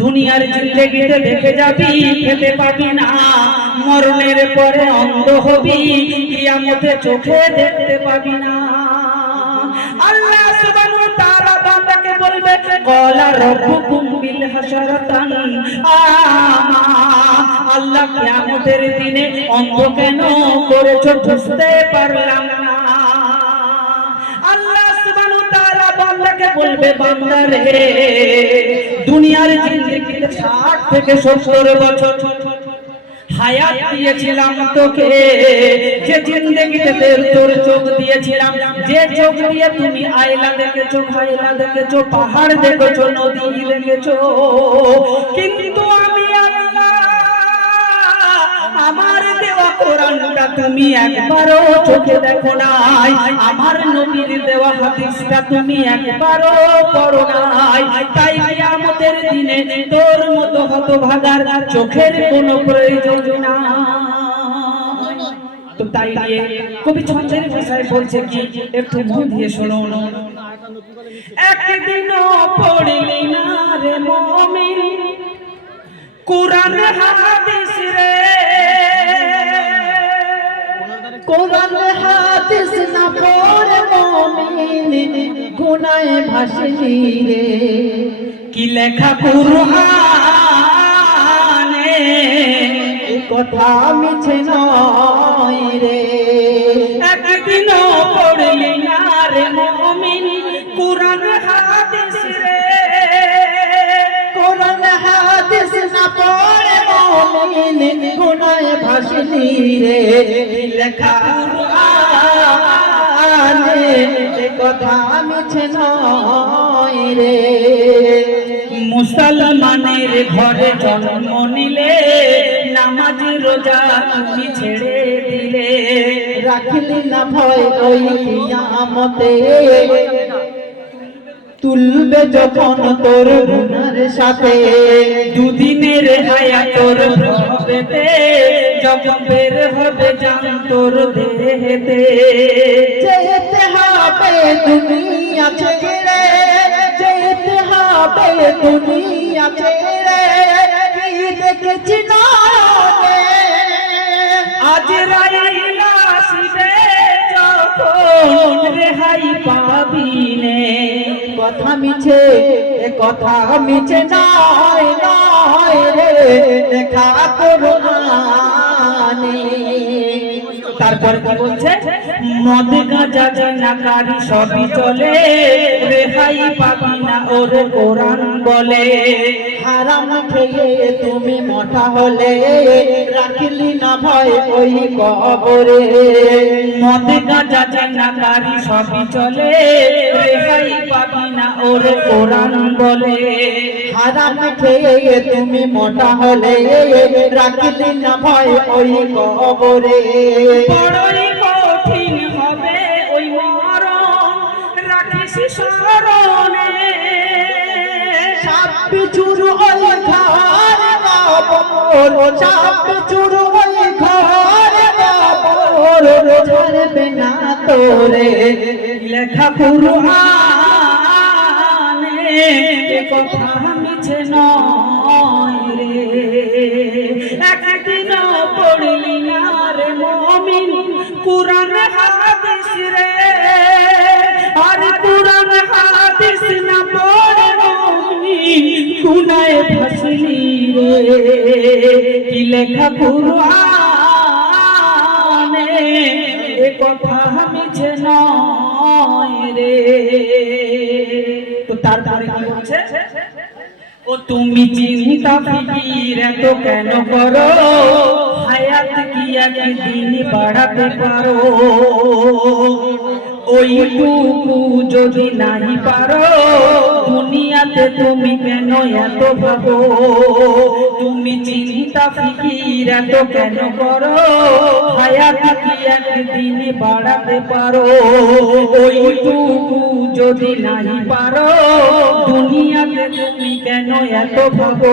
দুনিয়ার জিন্দগিতে দেখে যাবি, খেতে পাবি না। মরণের পরে অন্ধ হবি, কিয়ামতে চোখে দেখতে পাবি না। আল্লাহ সুবহানাহু ওয়া আল্লাহ দিনে অন্ধ কেন করেছ বুঝতে পারলাম বলবে বান্দা রে। দুনিয়ার জিন্দেগিতে 60 থেকে 70 বছর। হায়াত দিয়েছিলাম তোকে, যে জিন্দেগিতে তোর তোর চোখ দিয়েছিলাম। যে চোখ দিয়ে তুমি আয়লা দেখেছ খাইলা দেখেছ, পাহাড় দেখেছ, নদী দেখেছ। কিন্তু আমি আমার দেওয়া কোরআনটা তুমি একবারও চোখে দেখো নাই। আমার নবীর দেওয়া হাদিসটা তুমি একবারও পড়ো নাই। তাই কিয়ামতের দিনে তোর মতো হতভাগার চোখের কোনো প্রয়োজন না তো তাই দিয়ে কবি ছন্দের ভাষায় বলছে কি, একটু মন দিয়ে শোনো একদিনও পড়লি না রে মমিন। কোরআন হাদিস রে কোরআন হাদিস না পড়ে মুমিন গুনাহে ভাসিনি রে। কি লেখা কুরআনে? এ কথা মিছে নয় রে। একদিনও পড়লি না রে মুমিন গুনাহে ভাসিনি রে। লেখা কথা মিছে নয় রে। মুসলমানের ঘরে জন্ম নিলে নামাজ রোজা তুমি ছেড়ে দিলে। রাখলি না ভয় ওই কিয়ামতে। তুলবে যখন তোর গুনার সাথে। দুদিনের হায়া তোর ভবেতে যখন বের হবে জান তোর দেহেতে। যেতে হবে দুনিয়া ছেড়ে, যেতে হবে দুনিয়া ছেড়ে। কথা মিছে এ কথা মিছে নয় নয় রে। দেখা করো তারপর কি বলছে? মদ গাঁজা জানাকারি সবই চলে। রেহাই পাবি না ওর কোরআন বলে। হারাম খেয়ে তুমি মোটা হলে রাখলি না ভয় ওই কবরে। মদ গাঁজা জানাকারী সবই চলে রেহাই পাবি না ওর কোরআন বলে। হারাম খেয়ে তুমি মোটা হলে রাখলি না ভয় ওই কবরে। বড়ই কঠিন হবে ওই মরণ রাখিস সাপ চুর বাবর ছাড়বে না তোরে। লেখা এ কথা মিছে নয় রে। পড়লি রে মমিন, কুরআন হাদিস রে। আর কুরআন হাদিস না গুনায় ফাসলি কি লেখা কুরআনে? এ কথা মিছে নয় রে। তো তারপরে কি বলছে? ও তুমি চিন্তা ফিকির এত কেন করো? হায়াত কি একদিন বাড়াতে পারো? ওইটুকু যদি নাই পারো, দুনিয়াতে তুমি কেন এত ভাবো? তুমি চিন্তা ফিকির এত কেন করো? একদিন বাড়াতে পারো? ওইটুকু যদি নাই পারো, দুনিয়াতে তুমি কেন এত ভাবো?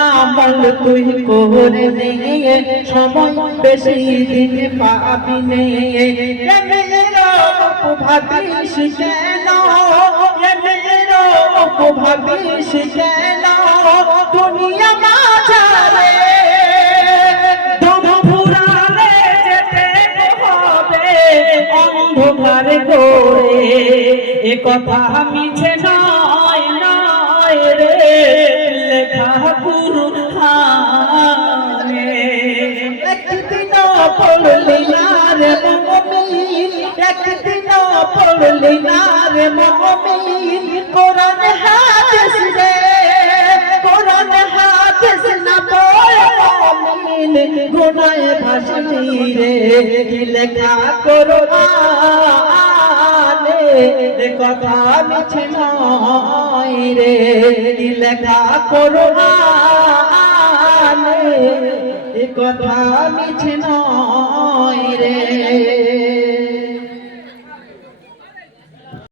আমল তুই করে সময় বেশি দিন পাবি নে। এদের ভাবিস কেন দুনিয়া মাঝারে দম ফুরালে যেতে হবে অন্ধকার করে এ কথা মিছে নয় নয় রে লেখা কুরআনে একদিন পড়লি রে একদিন পড়লি না রে মমিন। কোরআন হাদিস রে, কোরআন হাদিস না পড়ে মমিন। গুনাহে ভাসনি রে, কি লেখা কোরআনে? এ কথা মিছে নয় রে কথা মিছে নয় রে।